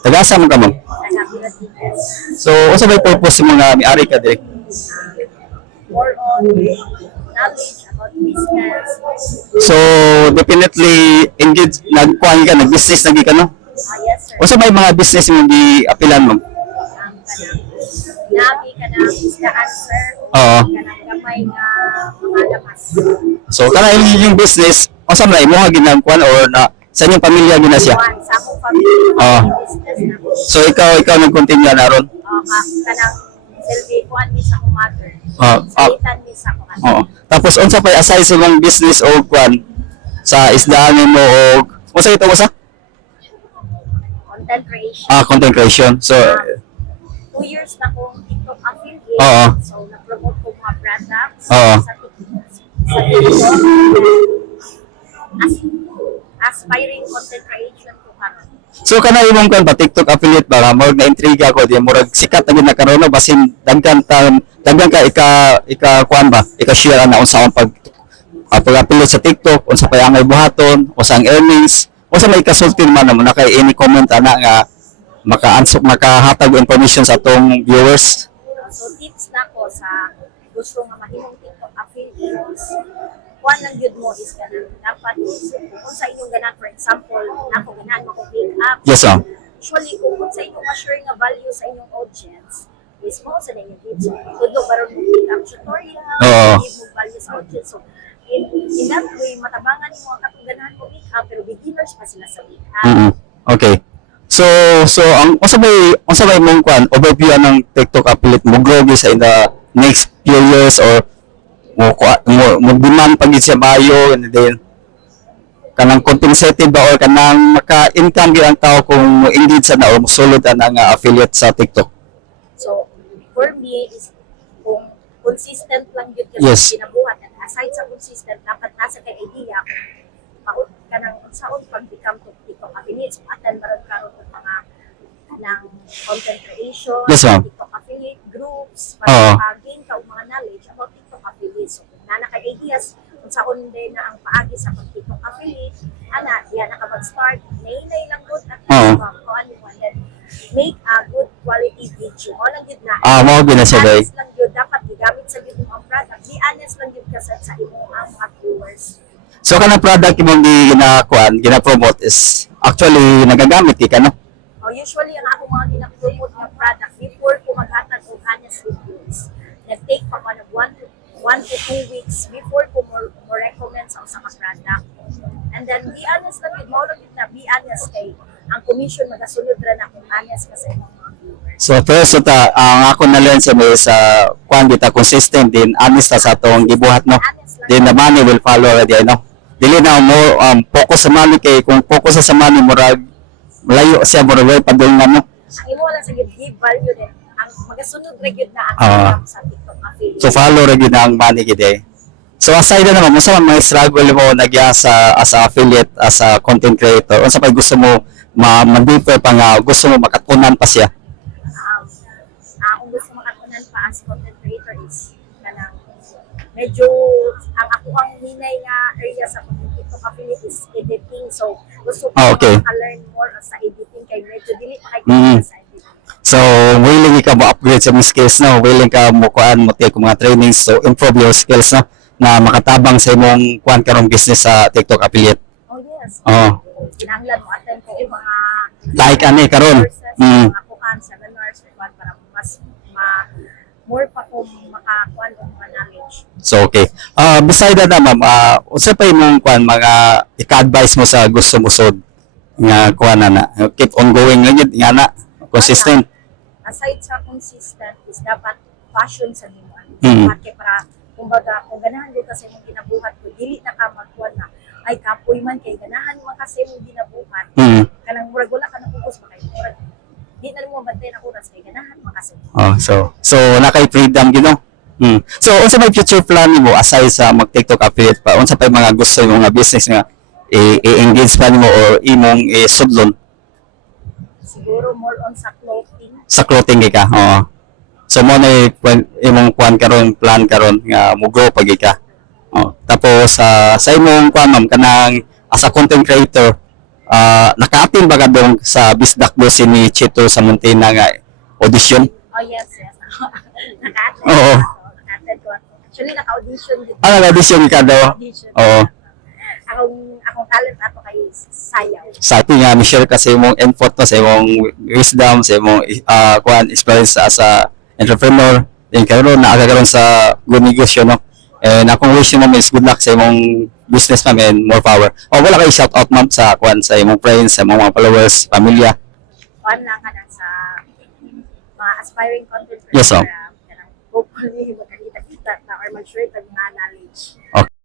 Tagasa mo ka ma'am. Taga-Pilipinas. So unsa may purpose mo nga miari ka dire? More on knowledge about business. So definitely engage nagkuan ka nag-business lagi ka no? Yes, sir. Unsa may mga business mo gi-apilan mo? Ang lagi ka na isdaan, sir. Oo. Kanang gamay nga mga lamas. So kana yung business unsa may mo ginagkuan or na sa inyong pamilya gina siya? One, sa akong family, Oo. business na. So ikaw nag-continue na ron? Kanang selfie kuan mi sa akong mother. Oo. Salitan mi sa akong anak. Oo. Tapos unsa pay aside sa mong business o kwan sa isdaan mo o unsa ito sa Content creation. content creation. So 2 years na akong TikTok affiliate. Oo. So, na-promote ko mga products Oo. sa TikTok. Sa TikTok. Aspiring content creation ko karon. so kana imong kwan pa TikTok affiliate ba mo na intriga ko di murag sikat na gid na karon no basin daghan ka ika kwan ba ika-share na unsa ang pag-affiliate sa TikTok unsa pay angay buhaton unsa ang earnings unsa may kasulti man mo na kay any comment ana nga makahatag information sa atong viewers. So, tips na ko sa gusto nga mahimong TikTok affiliates. Kuan lang yun mo is ganun. Dapat kung sa inyong ganan, for example, ako ganan mo ko pick up. Yes, ma'am. Usually, kung sa inyong ma-share nga value sa inyong audience, is mo sa ninyo tips. Tudlo baron mo pick up tutorial, Oo. give mo value sa audience. So, in that way, matabangan mo ang katungganan mo pick up, pero beginners pa sila sa pick up. Okay. So ang unsa may mong kwan overview ng TikTok affiliate mo grow sa in the next few years or mo demand pag siya mayo and then kanang compensated ba or kanang maka-income gyud ang tao kung mo engage sa na or mosulod ang affiliate sa TikTok. So, for me, is kung consistent lang yun kasi Yes. ginabuhat. And aside sa consistent, dapat nasa kay idea kung paut ka ng unsaon pag-become to TikTok affiliate. So, atan maroon karon ng mga ng content creation, Yes, ma'am. TikTok affiliate groups, Oo. para gain ka og mga knowledge about TikTok affiliate. So, kung nana kay ideas, kung saan din na ang paagi sa pag-TikTok affiliate, ana, yan na ka mag-start, nainay lang good at Oo. kuan mo and then make a good quality video. Mo lang yun na. Mao gyud na siya day. Honest lang yun, dapat gigamit sa yun ang product. Be honest lang yun kasi sa imong mga viewers. So kanang product imong gina-promote is actually nagagamit ka no? Usually, ang ako mga ginapromote ng product, before ko maghatag og honest reviews, nag-take pa ko ng 1 to 2 weeks before ko mo recommend sa usang product. And then, be honest lang yun, mo lang yun na, be honest kay ang commission magasunod ra na kung honest ka sa imong mga viewers. So first ang ako na learn sa may sa kwan kita consistent din honest ta sa atong gibuhat no. Honest lang. Then the money will follow already no. Dili na mo focus sa money kay kung focus sa money murag malayo siya murag way padulngan no. Ang imo lang sa give value din. Ang magasunod ra gyud na ang Ah. income sa TikTok affiliate. So follow ra gyud ang money gid eh. So aside na naman mo sa mga struggle mo nagya sa as a affiliate as a content creator unsa pa gusto mo ma-deeper pa nga gusto mo makatunan pa siya. Kung gusto makatunan pa as content creator is kanang medyo ang ako ang hinay nga area sa TikTok affiliate is editing. So gusto ko Okay. maka-learn more sa editing kay medyo dili pa kay Mhm. sa editing. So, willing ka mo upgrade sa mga skills no, willing ka mo kuan mo take mga trainings to improve your skills no na makatabang sa imong kuan karong business sa TikTok affiliate. Oh yes. Oo. Kinahanglan mo attend ko yung mga Like ani karon. courses, Mm. mga kuan, seminars, or kuan para mas more pa kung makakuan og mga knowledge. So okay. Beside that na ma'am, unsa pa imong kuan mga ika-advise mo sa gusto mo sud nga kuan na keep on going lang yun nga na consistent. Aside sa consistent is dapat passion sa nimo. Mm. Kaya para kumbaga kung ganahan mo kasi mong ginabuhat ko dili na ka magkuan na ay kapoy man kay ganahan mo kasi mong ginabuhat. Mm. Kanang murag wala ka na focus ba kay murag di na mo bantay na oras kay ganahan mo kasi. So na kay freedom gid no. So unsa may future plan nimo aside sa mag-TikTok affiliate pa? Unsa pa yung mga gusto yung mga business nga i-engage pa nimo or imong sudlon Siguro more on sa clothing. sa clothing ka? Oo. So mo na imong kuan karon plan karon nga mo grow pag ka. Oh. Tapos sa imong kuan ma'am kanang as a content creator naka-attend ba ka dong sa Bisdak si ni Chito sa Muntina nga audition? Oh, yes. Naka-attend Oo. Naka-attend ko. Actually, naka-audition dito. Nag-audition ka daw? Audition. Oo. Akong talent ato kay sayaw. Sa atin nga, ni-share ka sa imong effort no, sa imong wisdom, sa imong experience as a entrepreneur. Then karon naagakaroon sa good negosyo, no? And akong wish mo is good luck sa imong business, ma'am, and more power. O, wala kayo shout out, ma'am, sa sa imong friends, sa imong mga followers, pamilya. Kuan lang ka na sa mga aspiring content Yes, ma'am. Hopefully, magkakita-kita na or mag-share ka na knowledge. Okay.